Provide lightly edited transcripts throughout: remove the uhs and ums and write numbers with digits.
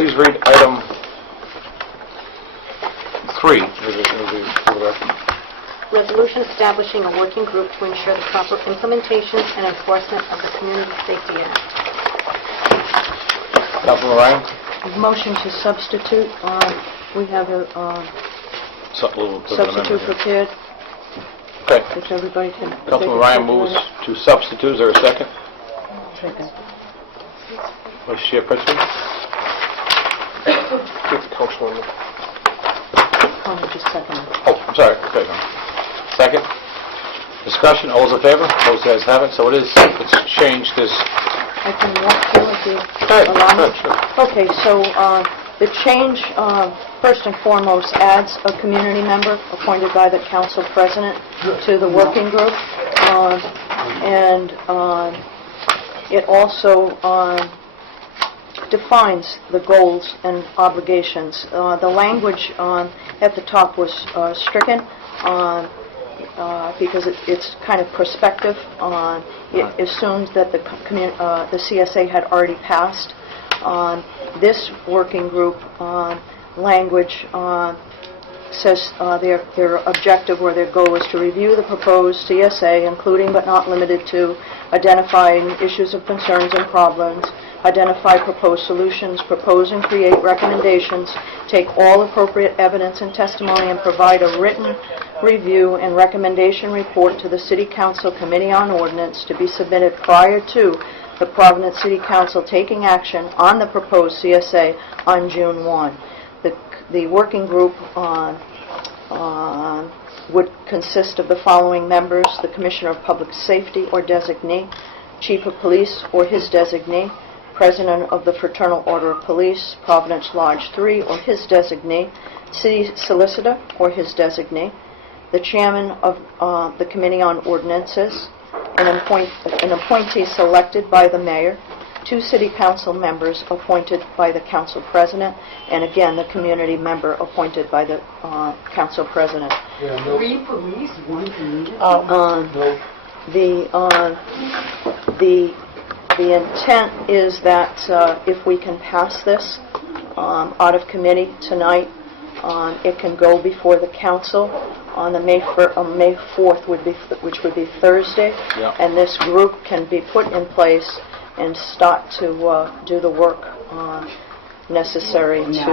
please read item 3. Resolution establishing a working group to ensure the proper implementation and enforcement of the Community Safety Act. Councilman Ryan? Motion to substitute. We have a substitute prepared, Okay. which everybody can... Councilman Ryan moves to substitute. Is there a second? Second. Vice Chair Pritzker? Councilwoman. Just second. Oh, I'm sorry. Okay. Second. Discussion. All those in favor? Opposed? The ayes have it. So it is. It's changed this. I can walk through if you allow me. Sure. Okay, so the change, first and foremost, adds a community member appointed by the council president to the working group, and it also defines the goals and obligations. The language at the top was stricken because it's kind of prospective. It assumes that the CSA had already passed. This working group language says their objective or their goal is to review the proposed CSA, including but not limited to identifying issues of concerns and problems, identify proposed solutions, propose and create recommendations, take all appropriate evidence and testimony, and provide a written review and recommendation report to the City Council Committee on Ordinance to be submitted prior to the Providence City Council taking action on the proposed CSA on June 1. The working group would consist of the following members: the Commissioner of Public Safety or designee, Chief of Police or his designee, President of the Fraternal Order of Police, Providence Lodge 3 or his designee, City Solicitor or his designee, the Chairman of the Committee on Ordinances, an appointee selected by the Mayor, 2 City Council members appointed by the Council President, and again, the community member appointed by the Council President. The intent is that if we can pass this out of committee tonight, it can go before the council on the May 4th, which would be Thursday, and this group can be put in place and start to do the work necessary to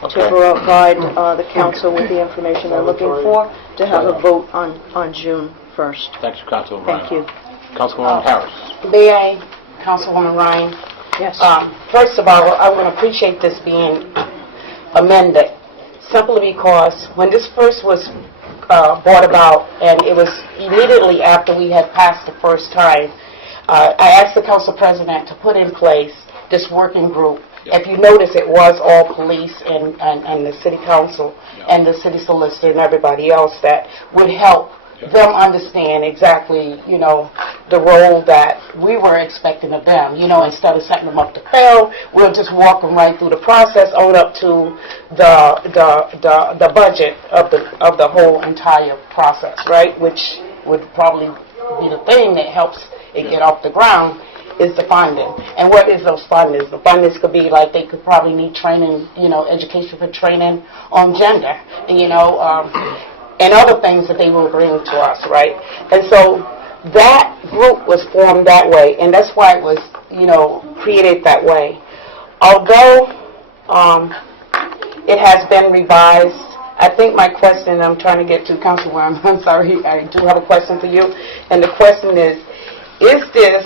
provide the council with the information they're looking for to have a vote on June 1st. Thank you, Councilwoman Ryan. Thank you. Councilwoman Harris. May I, Councilwoman Ryan? Yes. First of all, I want to appreciate this being amended, simply because when this first was brought about, and it was immediately after we had passed the first time, I asked the Council President to put in place this working group. If you notice, it was all police and the City Council and the City Solicitor and everybody else that would help them understand exactly, the role that we were expecting of them. Instead of setting them up to fail, we'll just walk them right through the process on up to the budget of the whole entire process, right? Which would probably be the thing that helps it get off the ground, is the funding. And what is those fundings? The fundings could be like, they could probably need training, education for training on gender, and other things that they will bring to us, right? And so that group was formed that way, and that's why it was, created that way. Although it has been revised, I think my question I'm trying to get to, Councilwoman, I'm sorry, I do have a question for you, and the question is this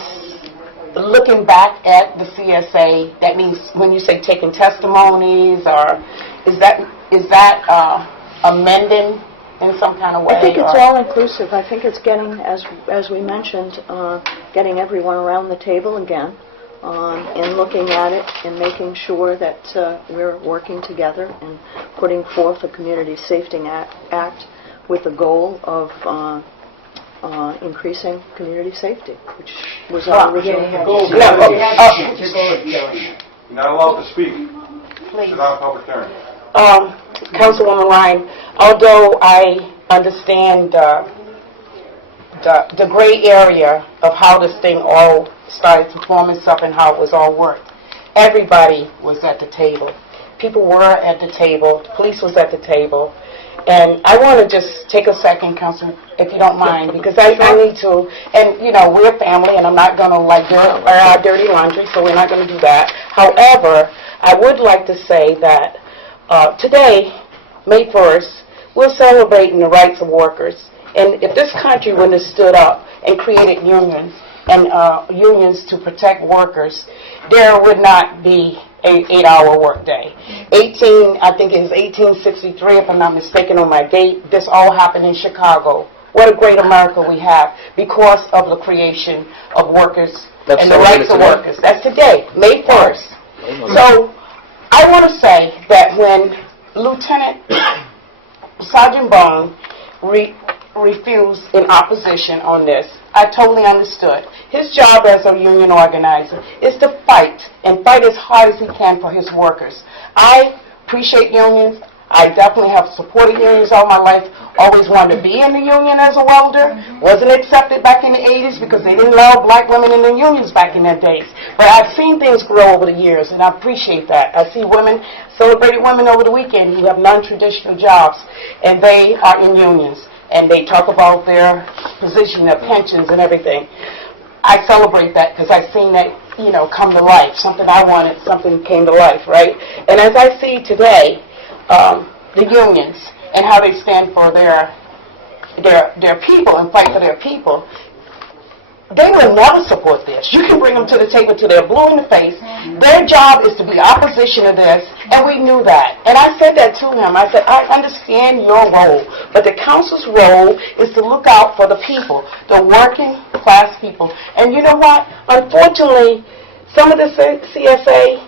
looking back at the CSA? That means when you say taking testimonies, or is that amending in some kind of way? I think it's all inclusive. I think it's getting, as we mentioned, getting everyone around the table again, and looking at it and making sure that we're working together and putting forth a Community Safety Act with the goal of increasing community safety, which was our original goal. You're not allowed to speak. Please. It's not a public hearing. Councilwoman Ryan, although I understand the gray area of how this thing all started to form itself and how it was all worked. Everybody was at the table. People were at the table. The police was at the table. And I want to just take a second, Councilman, if you don't mind, because I need to, and, you know, we're family, and I'm not going to, like, do our dirty laundry, so we're not going to do that. However, I would like to say that today, May 1st, we're celebrating the rights of workers. And if this country wouldn't have stood up and created unions, and unions to protect workers, there would not be an 8-hour workday. I think it was 1863, if I'm not mistaken on my date, this all happened in Chicago. What a great America we have because of the creation of workers and the rights of workers. That's today, May 1st. So I want to say that when Lieutenant Sergeant Bone refused in opposition on this, I totally understood. His job as a union organizer is to fight, and fight as hard as he can for his workers. I appreciate unions. I definitely have supported unions all my life. Always wanted to be in the union as a welder. Wasn't accepted back in the 80s because they didn't allow black women in the unions back in their days. But I've seen things grow over the years, and I appreciate that. I see women, celebrated women over the weekend who have non-traditional jobs, and they are in unions. And they talk about their position, their pensions and everything. I celebrate that because I've seen that, you know, come to life. Something I wanted, something came to life, right? And as I see today, the unions and how they stand for their people and fight for their people, they will never support this. You can bring them to the table till they're blue in the face. Their job is to be opposition to this, and we knew that. And I said that to him. I said, I understand your role, but the council's role is to look out for the people, the working class people. And you know what? Unfortunately, some of the CSA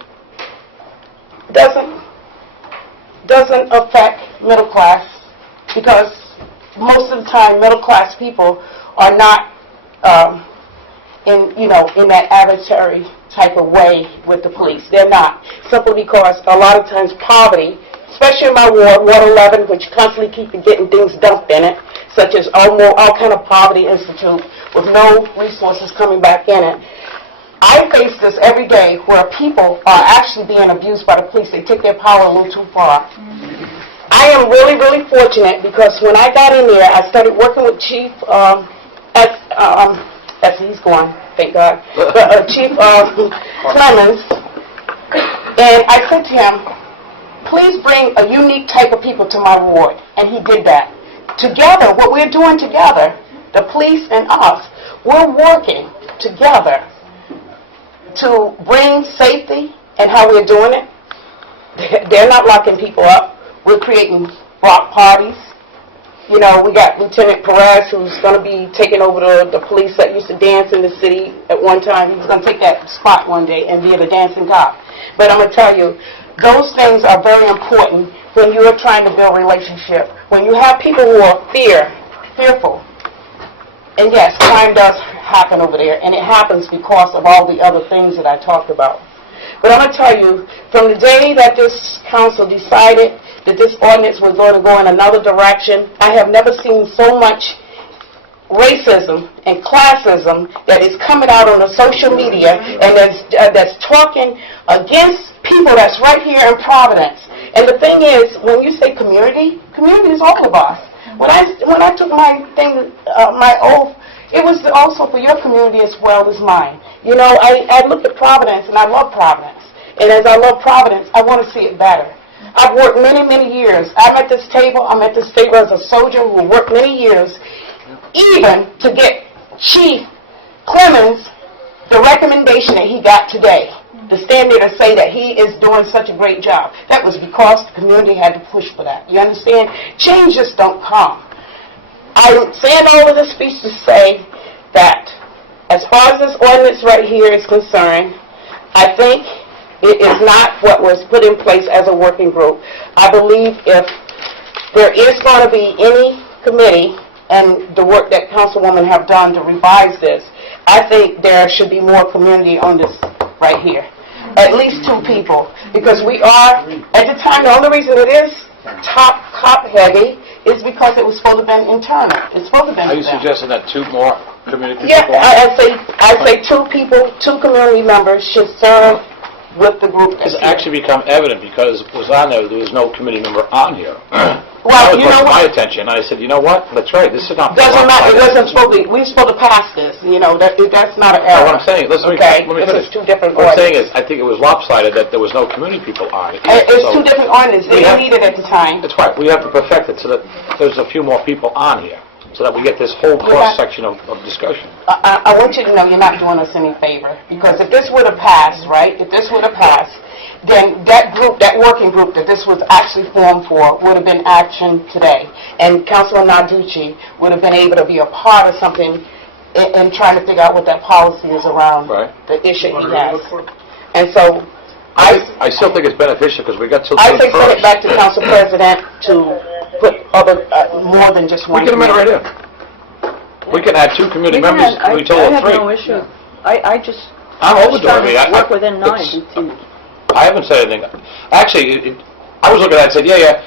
doesn't affect middle class because most of the time middle class people are not in that arbitrary type of way with the police. They're not. Simply because a lot of times poverty, especially in my ward, Ward 11, which constantly keep getting things dumped in it, such as all kind of poverty institute with no resources coming back in it. I face this every day where people are actually being abused by the police. They take their power a little too far. I am really, really fortunate because when I got in there, I started working with Chief he's gone, thank God, Chief Clemens, and I said to him, please bring a unique type of people to my ward, and he did that. Together, what we're doing together, the police and us, we're working together to bring safety and how we're doing it. They're not locking people up. We're creating block parties. You know, we got Lieutenant Perez, who's going to be taking over the police that used to dance in the city at one time. He's going to take that spot one day and be the dancing cop. But I'm going to tell you, those things are very important when you are trying to build a relationship. When you have people who are fearful. And yes, crime does happen over there, and it happens because of all the other things that I talked about. But I'm going to tell you, from the day that this council decided that this ordinance was going to go in another direction, I have never seen so much racism and classism that is coming out on the social media and that's talking against people that's right here in Providence. And the thing is, when you say community, community is all of us. When I took my oath, it was also for your community as well as mine. You know, I looked at Providence, and I love Providence. And as I love Providence, I want to see it better. I've worked many, many years. I'm at this table as a soldier who worked many years, even to get Chief Clemens the recommendation that he got today, to stand there to say that he is doing such a great job. That was because the community had to push for that. You understand? Change just don't come. I'm saying all of this speech to say that as far as this ordinance right here is concerned, I think it is not what was put in place as a working group. I believe if there is going to be any committee and the work that Councilwoman have done to revise this, I think there should be more community on this right here. At least 2 people. Because we are, at the time, the only reason it is top cop heavy is because it was supposed to have been internal. It's supposed to have been Are you for them. suggesting that 2 more community people? Yeah, I'd say 2 people, 2 community members should serve with the group. It's actually become evident because it was on there was no committee member on here. Well, That was you know brought to my what? attention, and I said, you know what? That's right, this is not... Doesn't matter, it wasn't supposed to be, we were supposed to pass this, that's not an No, error. what I'm saying, listen, Okay, let me it finish. was 2 different What I'm saying ordinances. is, I think it was lopsided that there was no community people on it. It's So- 2 different ordinances, We they have- needed at the time. That's right, we have to perfect it so that there's a few more people on here, so that we get this whole cross-section of discussion. I want you to know you're not doing us any favor, because if this would have passed, right, if this would have passed, then that group, that working group that this was actually formed for would have been action today. And Councilman Narducci would have been able to be a part of something in trying to figure out what that policy is around Right. the issue he has. And so, I still think it's beneficial because we got till I June say send it 1st. back to Council President to put other, more than just We one. can amend it right here. We can add 2 community members, we told I them 3. have no issue. I just... I'm open to it. I mean, Work within 9. I haven't said anything. Actually, I was looking at it and said, yeah.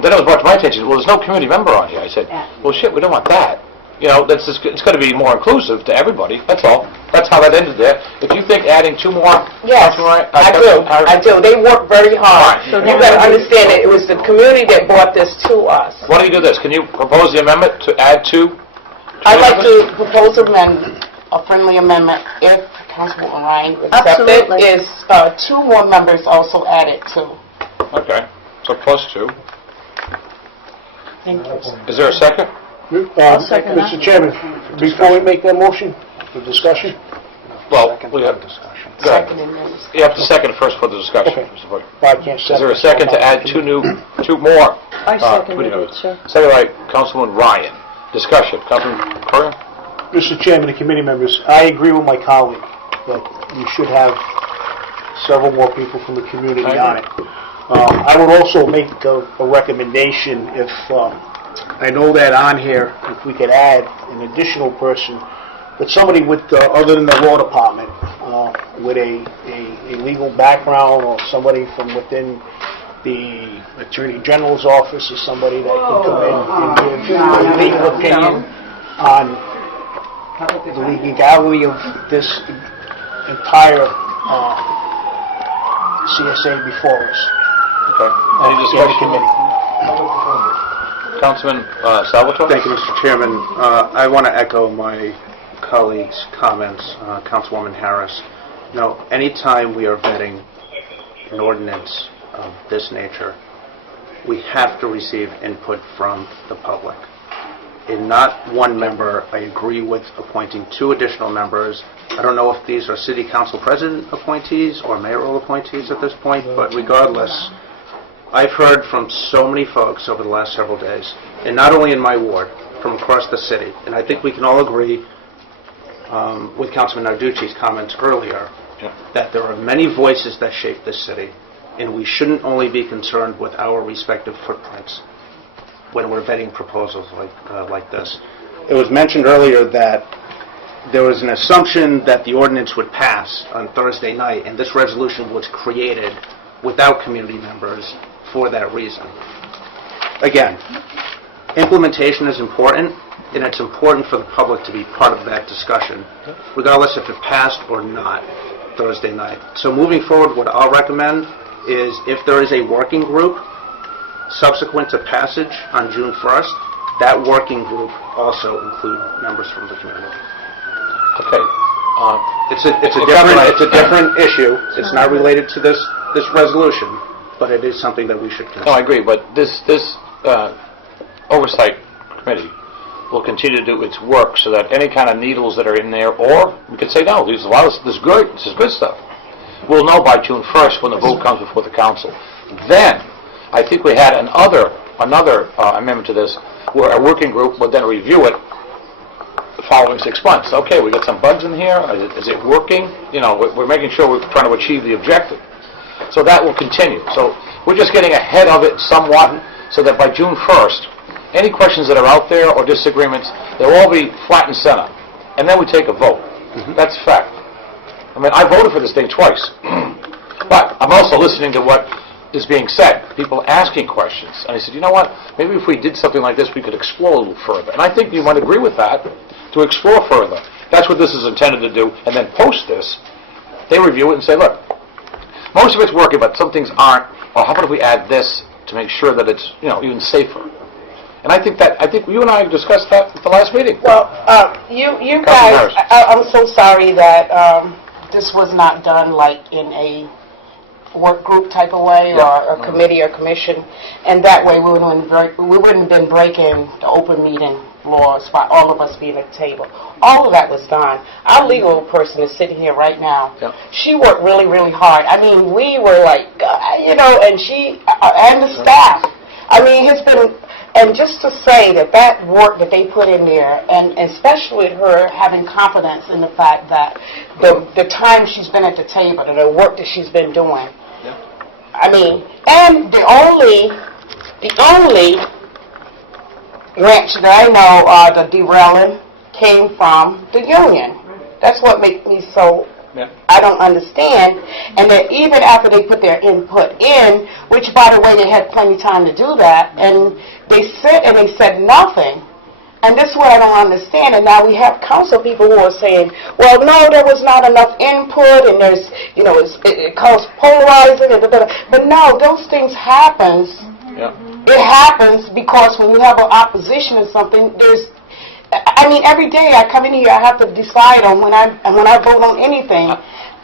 Then it was brought to my attention, well, there's no community member on here. I said, well, shit, we don't want that. You know, it's going to be more inclusive to everybody, that's all. That's how that ended there. If you think adding 2 more... Yes, I do. They work very hard. So You got to understand that it was the community that brought this to us. Why don't you do this? Can you propose the amendment to add 2? I'd like to propose a friendly amendment, if Councilwoman Ryan accepts it, Absolutely. is 2 more members also added too. Okay, so plus 2. Thank you. Is there a second? second that. Mr. Chairman, before we make that motion for discussion, Well, we have... discussion. Go ahead. Second amendment. You have to second first for the discussion. Okay. Mr. Boyd. I can't Is there a second to add 2 more? I seconded committee it, members? sir. Second by Councilman Ryan. Discussion. Councilman Curran? Mr. Chairman and committee members, I agree with my colleague that you should have several more people from the community on it. I would also make a recommendation if, I know that on here, if we could add an additional person, but somebody with, other than the law department, with a legal background or somebody from within the Attorney General's office or somebody that can come in and give a legal opinion on the legality of this entire CSA before us. Okay. Any in the discussion? committee. Councilman Salvatore? Thank you, Mr. Chairman. I want to echo my colleagues' comments, Councilwoman Harris. Now, anytime we are vetting an ordinance of this nature, we have to receive input from the public. In not one member, I agree with appointing 2 additional members. I don't know if these are City Council President appointees or mayoral appointees at this point, but regardless, I've heard from so many folks over the last several days, and not only in my ward, from across the city, and I think we can all agree with Councilman Narducci's comments earlier, that there are many voices that shape this city, and we shouldn't only be concerned with our respective footprints when we're vetting proposals like this. It was mentioned earlier that there was an assumption that the ordinance would pass on Thursday night, and this resolution was created without community members for that reason. Again, implementation is important, and it's important for the public to be part of that discussion, regardless if it passed or not Thursday night. So moving forward, what I'll recommend is if there is a working group subsequent to passage on June 1st, that working group also include members from the community. Okay. It's a different issue. It's not related to this resolution, but it is something that we should consider. No, I agree, but this oversight committee will continue to do its work so that any kind of needles that are in there, or we could say, no, this is good stuff. We'll know by June 1st when the vote comes before the council. Then, I think we had another amendment to this, where a working group would then review it the following 6 months. Okay, we got some bugs in here, is it working? You know, we're making sure we're trying to achieve the objective. So that will continue. So we're just getting ahead of it somewhat, so that by June 1st, any questions that are out there or disagreements, they'll all be front and center. And then we take a vote. That's fact. I mean, I voted for this thing twice. But I'm also listening to what is being said, people asking questions. And I said, you know what, maybe if we did something like this, we could explore a little further. And I think you might agree with that, to explore further. That's what this is intended to do, and then post this, they review it and say, look, most of it's working, but some things aren't. Well, how about if we add this to make sure that it's, even safer? And I think you and I discussed that at the last meeting. Well, you Councilman guys, I'm so sorry that this was not done like in a work group type of way, or a committee or commission, and that way we wouldn't have been breaking the open meeting laws by all of us being at the table. All of that was done. Our legal person is sitting here right now. Yep. She worked really, really hard. I mean, we were like, and she and the staff. I mean, it's been, and just to say that work that they put in there, and especially her having confidence in the fact that the time she's been at the table and the work that she's been doing. I mean, and the only wrench that I know the derailing came from the union. That's what makes me so, I don't understand. And that even after they put their input in, which by the way they had plenty of time to do that, and they said nothing. And this is what I don't understand. And now we have council people who are saying, well, no, there was not enough input, and there's, it caused polarizing, and but no, those things happen. Yeah. It happens because when you have an opposition to something, every day I come in here, I have to decide on when I vote on anything.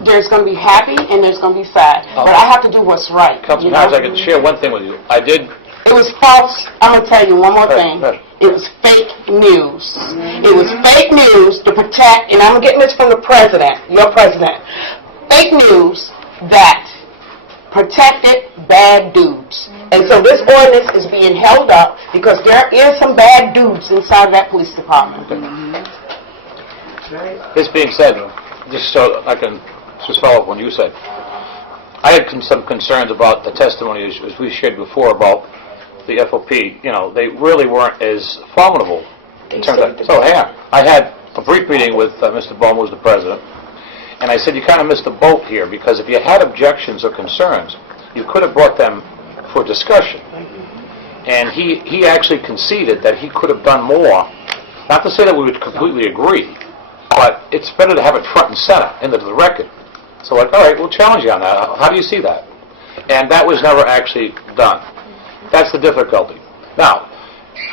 There's going to be happy and there's going to be sad, but I have to do what's right. Councilman Harris, I can share one thing with you. It was false. I'm going to tell you one more thing. It was fake news. It was fake news to protect, and I'm getting this from the president, your president, fake news that protected bad dudes. And so this ordinance is being held up because there is some bad dudes inside of that police department. This being said, just so I can just follow up on what you said, I had some concerns about the testimony as we shared before about the FOP. They really weren't as formidable in terms of. So I had a brief meeting with Mr. Bowman, who was the president, and I said, you kind of missed the boat here, because if you had objections or concerns, you could have brought them for discussion. And he actually conceded that he could have done more. Not to say that we would completely agree, but it's better to have it front and center into the record. So all right, we'll challenge you on that. How do you see that? And that was never actually done. That's the difficulty. Now,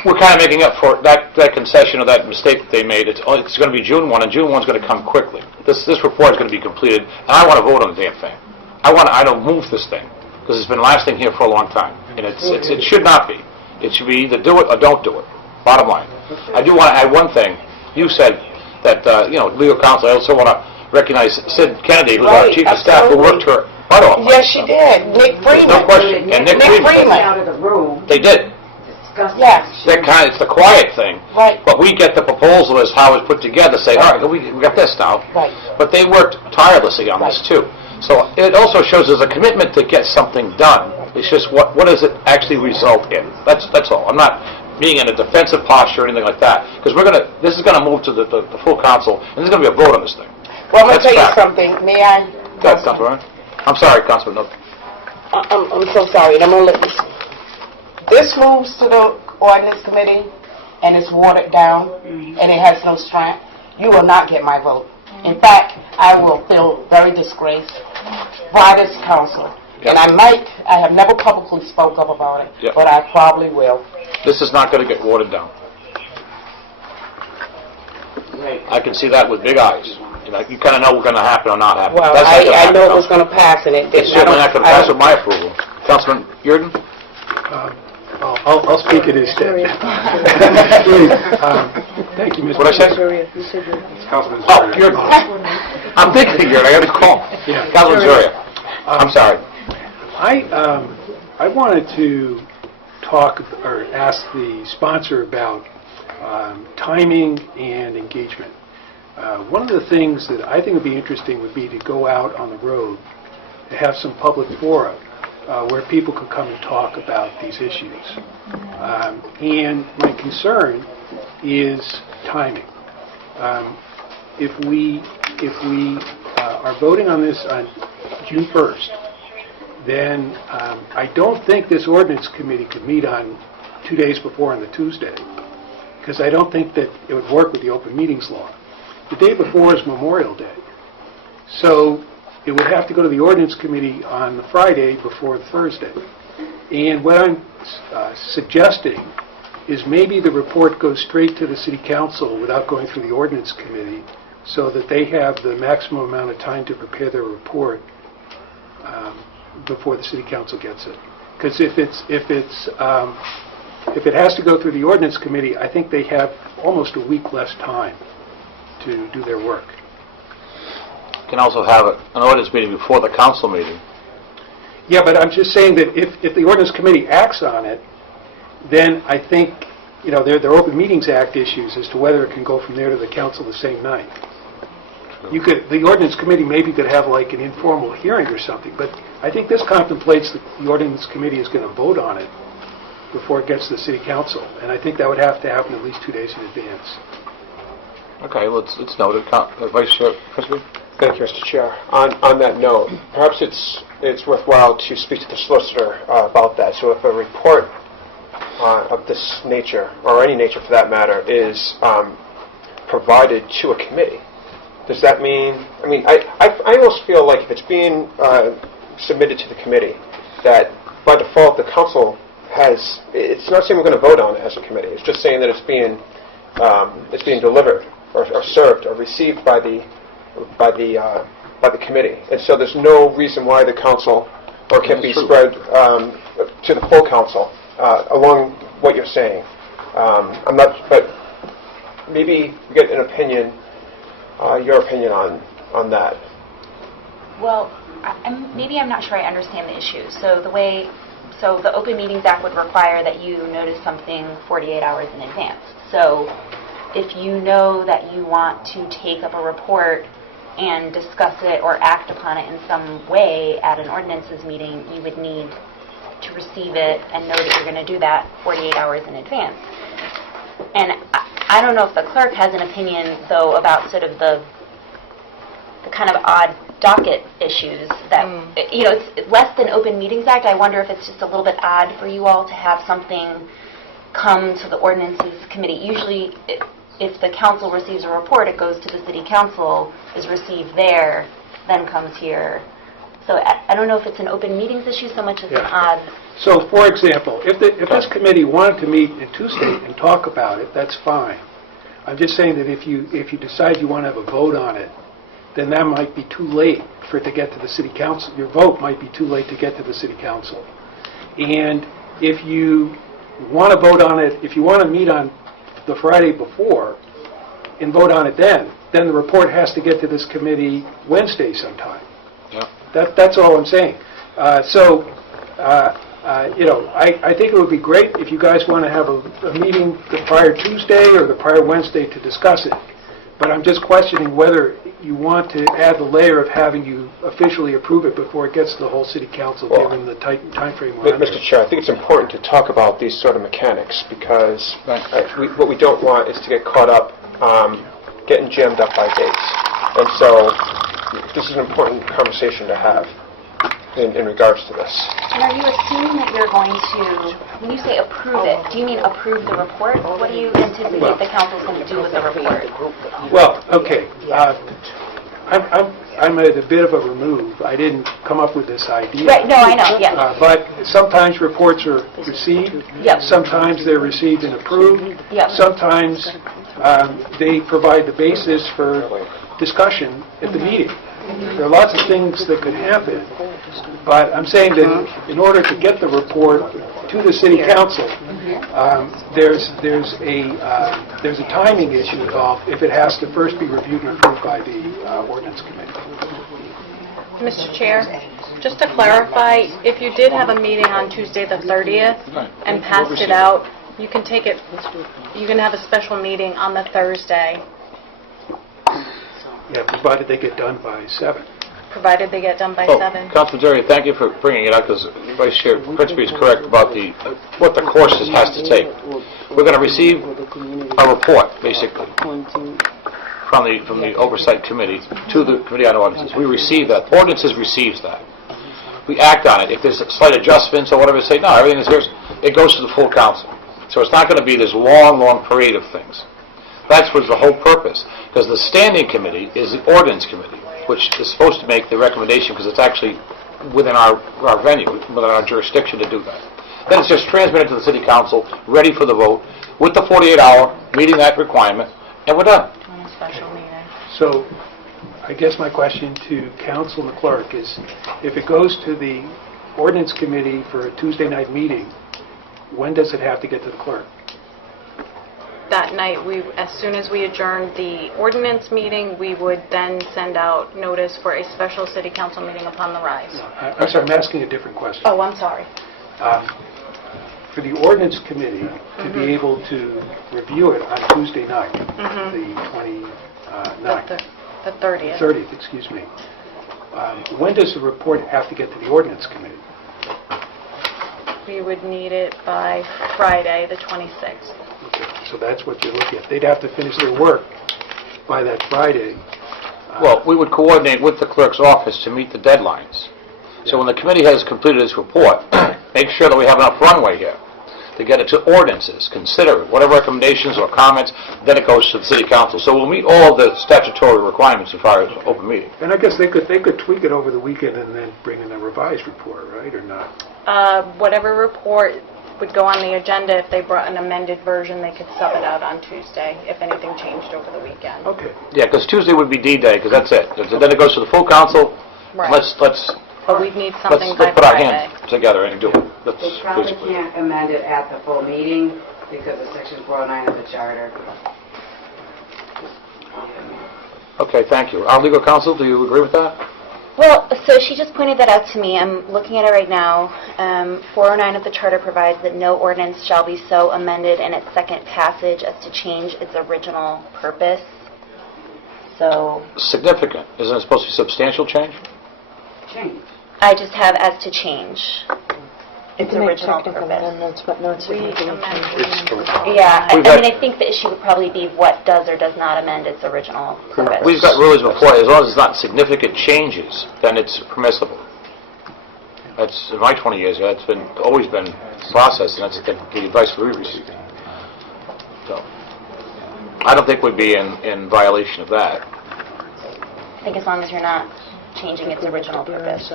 we're kind of making up for that concession or that mistake that they made. It's going to be June 1, and June 1 is going to come quickly. This report is going to be completed, and I want to vote on the damn thing. I don't move this thing, because it's been lasting here for a long time, and it should not be. It should be either do it or don't do it. Bottom line. I do want to add one thing. You said that legal counsel. I also want to recognize Sid Kennedy, who's our chief of staff, who worked her butt off. Yes, she did. Nick Freeman. No question. And Nick Freeman. Out of the room. They did. Yes. It's the quiet thing. Right. But we get the proposal as how it's put together, say, all right, we got this now. Right. But they worked tirelessly on this too. So it also shows there's a commitment to get something done. It's just what does it actually result in? That's all. I'm not being in a defensive posture or anything like that, because this is gonna move to the full council, and there's gonna be a vote on this thing. Well, I'm going to That's tell you fact. something. May I? Go ahead, Councilman. I'm sorry, Councilman. No. I'm so sorry, and I'm going to let you. This moves to the ordinance committee, and it's watered down, and it has no strength. You will not get my vote. In fact, I will feel very disgraced by this council. Yep. And I have never publicly spoke up about it, Yep. but I probably will. This is not going to get watered down. I can see that with big eyes. You kind of know what's going to happen or not happen. Well, That's not gonna I happen, know it no. was going to pass, and it didn't. It's certainly not going to pass with my approval. Councilman Yurden? I'll speak at his stead. Thank you, Mr. What I say? You said you're... Councilman Oh, Zuria. Yurden. I'm thinking Yurden. I got to call. Yeah. Councilman Zuria. I'm sorry. I wanted to talk or ask the sponsor about timing and engagement. One of the things that I think would be interesting would be to go out on the road, to have some public fora where people could come and talk about these issues. And my concern is timing. If we are voting on this on June 1st, then I don't think this ordinance committee could meet on 2 days before on the Tuesday, because I don't think that it would work with the open meetings law. The day before is Memorial Day, so it would have to go to the ordinance committee on the Friday before the Thursday. And what I'm suggesting is maybe the report goes straight to the city council without going through the ordinance committee, so that they have the maximum amount of time to prepare their report before the city council gets it. Because if it has to go through the ordinance committee, I think they have almost a week less time to do their work. You can also have an ordinance meeting before the council meeting. Yeah, but I'm just saying that if the ordinance committee acts on it, then I think, there are Open Meetings Act issues as to whether it can go from there to the council the same night. The ordinance committee maybe could have like an informal hearing or something, but I think this contemplates that the ordinance committee is going to vote on it before it gets to the city council, and I think that would have to happen at least 2 days in advance. Okay, let's note it. Vice Chair Frisbee? Thank you, Mr. Chair. On that note, perhaps it's worthwhile to speak to the solicitor about that. So if a report of this nature, or any nature for that matter, is provided to a committee, does that mean, I almost feel like if it's being submitted to the committee, that by default the council it's not saying we're going to vote on it as a committee, it's just saying that it's being delivered or served or received by the committee. And so there's no reason why the council, or can be spread to the full council along what you're saying. But maybe we get an opinion, your opinion on that. Well, maybe I'm not sure I understand the issue. So the Open Meetings Act would require that you notice something 48 hours in advance. So if you know that you want to take up a report and discuss it or act upon it in some way at an ordinances meeting, you would need to receive it and know that you're going to do that 48 hours in advance. And I don't know if the clerk has an opinion, though, about sort of the kind of odd docket issues that, it's less than Open Meetings Act. I wonder if it's just a little bit odd for you all to have something come to the ordinances committee. Usually, if the council receives a report, it goes to the city council, is received there, then comes here. So I don't know if it's an open meetings issue so much as an odd... So, for example, if this committee wanted to meet in Tuesday and talk about it, that's fine. I'm just saying that if you decide you want to have a vote on it, then that might be too late for it to get to the city council. Your vote might be too late to get to the city council. And if you want to vote on it, if you want to meet on the Friday before and vote on it then the report has to get to this committee Wednesday sometime. Yeah. That's all I'm saying. I think it would be great if you guys want to have a meeting the prior Tuesday or the prior Wednesday to discuss it. But I'm just questioning whether you want to add the layer of having you officially approve it before it gets to the whole city council, given the tight time frame we're under. Mr. Chair, I think it's important to talk about these sort of mechanics, because what we don't want is to get caught up getting jammed up by dates. And so this is an important conversation to have in regards to this. And are you assuming that you're going to, when you say approve it, do you mean approve the report? What do you anticipate the council's going to do with the report? Well, okay. I'm at a bit of a remove. I didn't come up with this idea. Right, no, I know, yeah. But sometimes reports are received. Yep. Sometimes they're received and approved. Yep. Sometimes they provide the basis for discussion at the meeting. There are lots of things that could happen, but I'm saying that in order to get the report to the city council, there's a timing issue involved if it has to first be reviewed and approved by the ordinance committee. Mr. Chair, just to clarify, if you did have a meeting on Tuesday the 30th and passed it out, you can have a special meeting on the Thursday. Yeah, provided they get done by 7. Provided they get done by 7. Councilman Jerry, thank you for bringing it up, because Vice Chair Pritzby is correct about what the course has to take. We're going to receive a report, basically, from the Oversight Committee to the Committee on Ordinances. We receive that. Ordinances receives that. we act on it. If there's slight adjustments or whatever, say, no, everything is here, it goes to the full council. So it's not going to be this long, long parade of things. That's was the whole purpose, because the standing committee is the ordinance committee, which is supposed to make the recommendation, because it's actually within our venue, within our jurisdiction to do that. Then it's just transmitted to the city council, ready for the vote, with the 48-hour, meeting that requirement, and we're done. On a special meeting. So I guess my question to council and the clerk is, if it goes to the ordinance committee for a Tuesday night meeting, when does it have to get to the clerk? That night, as soon as we adjourned the ordinance meeting, we would then send out notice for a special city council meeting upon the rise. I'm sorry, I'm asking a different question. Oh, I'm sorry. For the ordinance committee to be able to review it on Tuesday night, the 29th, The 30th. 30th, excuse me, when does the report have to get to the ordinance committee? We would need it by Friday, the 26th. Okay, so that's what you're looking at. They'd have to finish their work by that Friday. Well, we would coordinate with the clerk's office to meet the deadlines. So when the committee has completed its report, make sure that we have enough runway here to get it to ordinances, consider it, whatever recommendations or comments, then it goes to the city council. So we'll meet all the statutory requirements as far as open meeting. And I guess they could tweak it over the weekend and then bring in a revised report, right, or not? Whatever report would go on the agenda, if they brought an amended version, they could sub it out on Tuesday if anything changed over the weekend. Okay. Yeah, because Tuesday would be D-Day, because that's it. Then it goes to the full council. Right. Let's But we'd need something by put our Friday. hands together and do it. That's They probably basically- can't amend it at the full meeting because of Section 409 of the Charter. Okay, thank you. Our legal counsel, do you agree with that? Well, so she just pointed that out to me. I'm looking at it right now. 409 of the Charter provides that no ordinance shall be so amended in its second passage as to change its original purpose. So Significant. Isn't it supposed to be substantial change? Change. I just have as to change its You can make original technical purpose. amendments, but not significant changes. Yeah, I We've mean, got- I think the issue would probably be what does or does not amend its original purpose. We've got rulings before, as long as it's not significant changes, then it's permissible. That's, in my 20 years, that's always been processed, and that's the advice we received. So, I don't think we'd be in violation of that. I think as long as you're not changing its original purpose.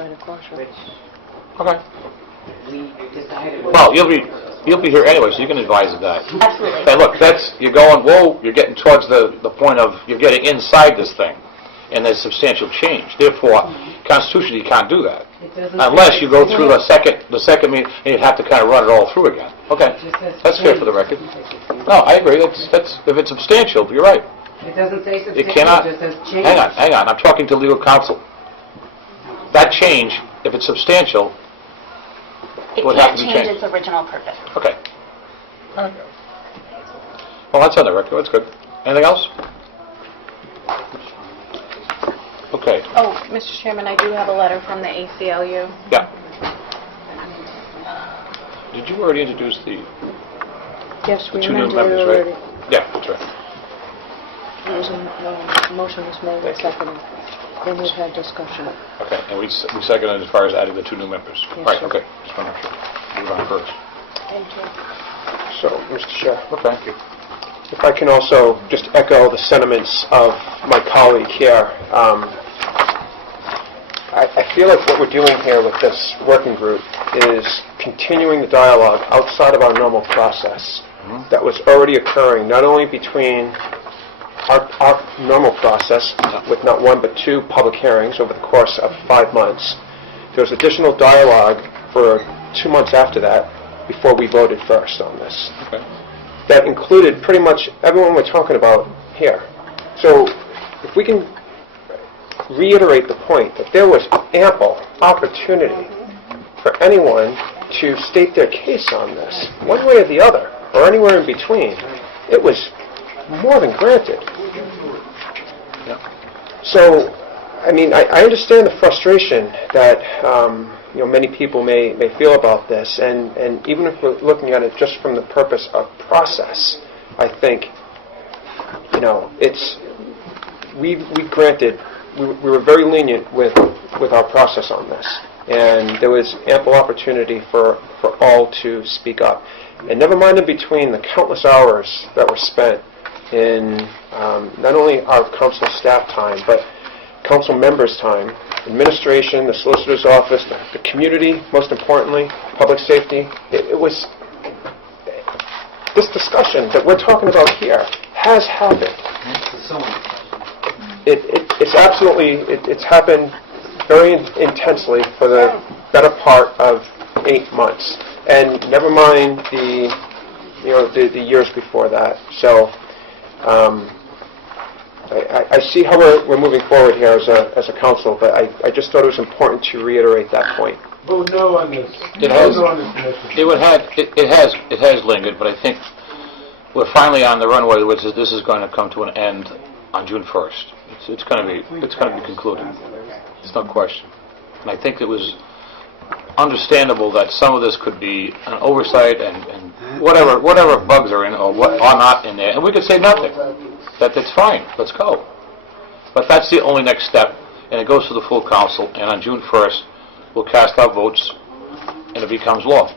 Okay. We decided... Well, you'll be here anyway, so you can advise of that. Absolutely. Hey, look, you're going, whoa, you're getting towards the point of, you're getting inside this thing, and there's substantial change. Therefore, constitutionally, you can't do that. Unless you go through the second meeting, and you'd have to kind of run it all through again. Okay, that's fair for the record. No, I agree, that's if it's substantial, you're right. It doesn't say It substantial, cannot, it just says change. hang on, I'm talking to legal counsel. That change, if it's substantial, It would have can't to be change changed. its original purpose. Okay. All right. Well, that's on the record, that's good. Anything else? Okay, Oh, Mr. Chairman, I do have a letter from the ACLU. yeah. Did you already introduce the Yes, we two new amended it members, already. right? Yeah, that's right. There was a motion was made and seconded. Then we've had discussion. Okay, and we seconded as far as adding the two new members. Yes, Right, sir. okay. Just want to make sure. Move on first. Thank you. So, Mr. Chair, Okay. if I can also just echo the sentiments of my colleague here. I feel like what we're doing here with this working group is continuing the dialogue outside of our normal process that was already occurring, not only between our normal process with not one but two public hearings over the course of 5 months. There was additional dialogue for 2 months after that before we voted first on this. Okay. That included pretty much everyone we're talking about here. So if we can reiterate the point that there was ample opportunity for anyone to state their case on this, one way or the other, or anywhere in between, it was more than granted. So, I mean, I understand the frustration that many people may feel about this, and even if we're looking at it just from the purpose of process, I think, it's we were very lenient with our process on this. and there was ample opportunity for all to speak up. And never mind in between the countless hours that were spent in not only our council staff time, but council members' time, administration, the solicitor's office, the community, most importantly, public safety. It was this discussion that we're talking about here has happened. It's absolutely, it's happened very intensely for the better part of 8 months, and never mind the years before that. So I see how we're moving forward here as a council, but I just thought it was important to reiterate that point. Vote no on this. It has. Vote no on this motion. It has lingered, but I think we're finally on the runway, which is this is going to come to an end on June 1st. It's going to be concluded. It's no question. And I think it was understandable that some of this could be an oversight and whatever bugs are in or what are not in there, and we could say nothing. That's fine. Let's go. But that's the only next step, and it goes to the full council. And on June 1st, we'll cast our votes, and it becomes law.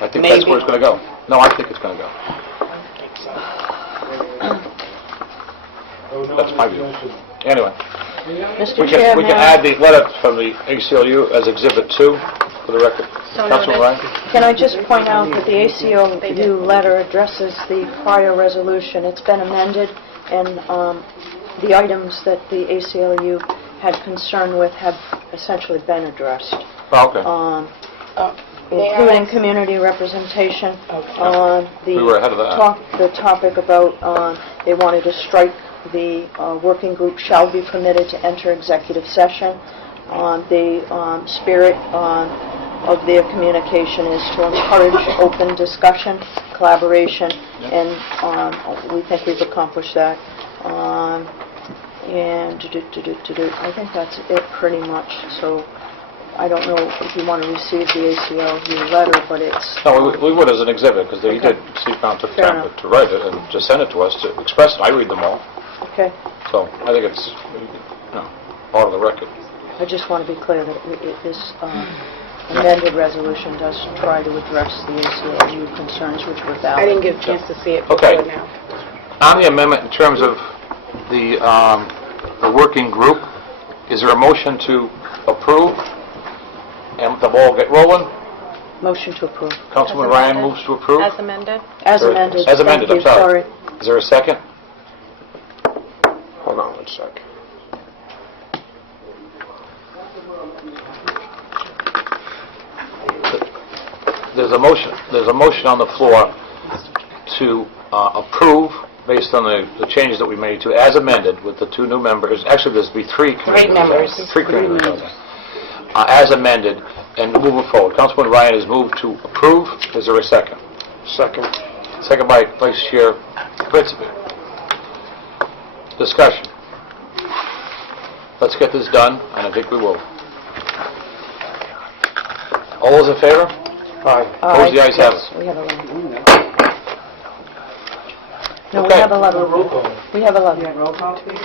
I think that's where it's going to go. No, I think it's going to go. That's my view. Anyway, Mr. we Chair, can add the letter from the ACLU as Exhibit 2 for the record. Councilman Ryan? can I just point out that the ACLU letter addresses the prior resolution. It's been amended, and the items that the ACLU had concern with have essentially been addressed. Oh, okay. Including community representation. We were ahead of that. The topic about they wanted to strike the working group shall be permitted to enter executive session. The spirit of their communication is to encourage open discussion, collaboration, and we think we've accomplished that. And I think that's it pretty much. So I don't know if you want to receive the ACLU letter, but it's... No, we would as an exhibit, because they did, Steve Brown took time to write it and just send it to us to express it. I read them all. Okay. So I think it's part of the record. I just want to be clear that this amended resolution does try to address the ACLU concerns which were valid. I didn't get a chance to see it Okay. before now. On the amendment, in terms of the working group, is there a motion to approve and the ball get rolling? Motion to approve. Councilman Ryan moves to approve. As amended? As amended. As amended, Thank I'm you. sorry. Is there a second? Hold on one sec. There's a motion. There's a motion on the floor to approve based on the changes that we made to as amended with the 2 new members. Actually, there's be 3 committee members. 3 committee members. As amended, and moving forward. Councilman Ryan has moved to approve. Is there a second? Second. Second by Vice Chair Principe. Discussion. Let's get this done, and I think we will. All those in favor? Aye. Opposed? The ayes have it. Yes, we have a letter. No, Okay. we have a letter. We have a letter. Roll call, please.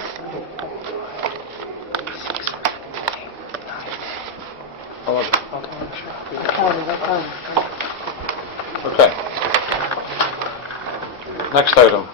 Okay. Next item.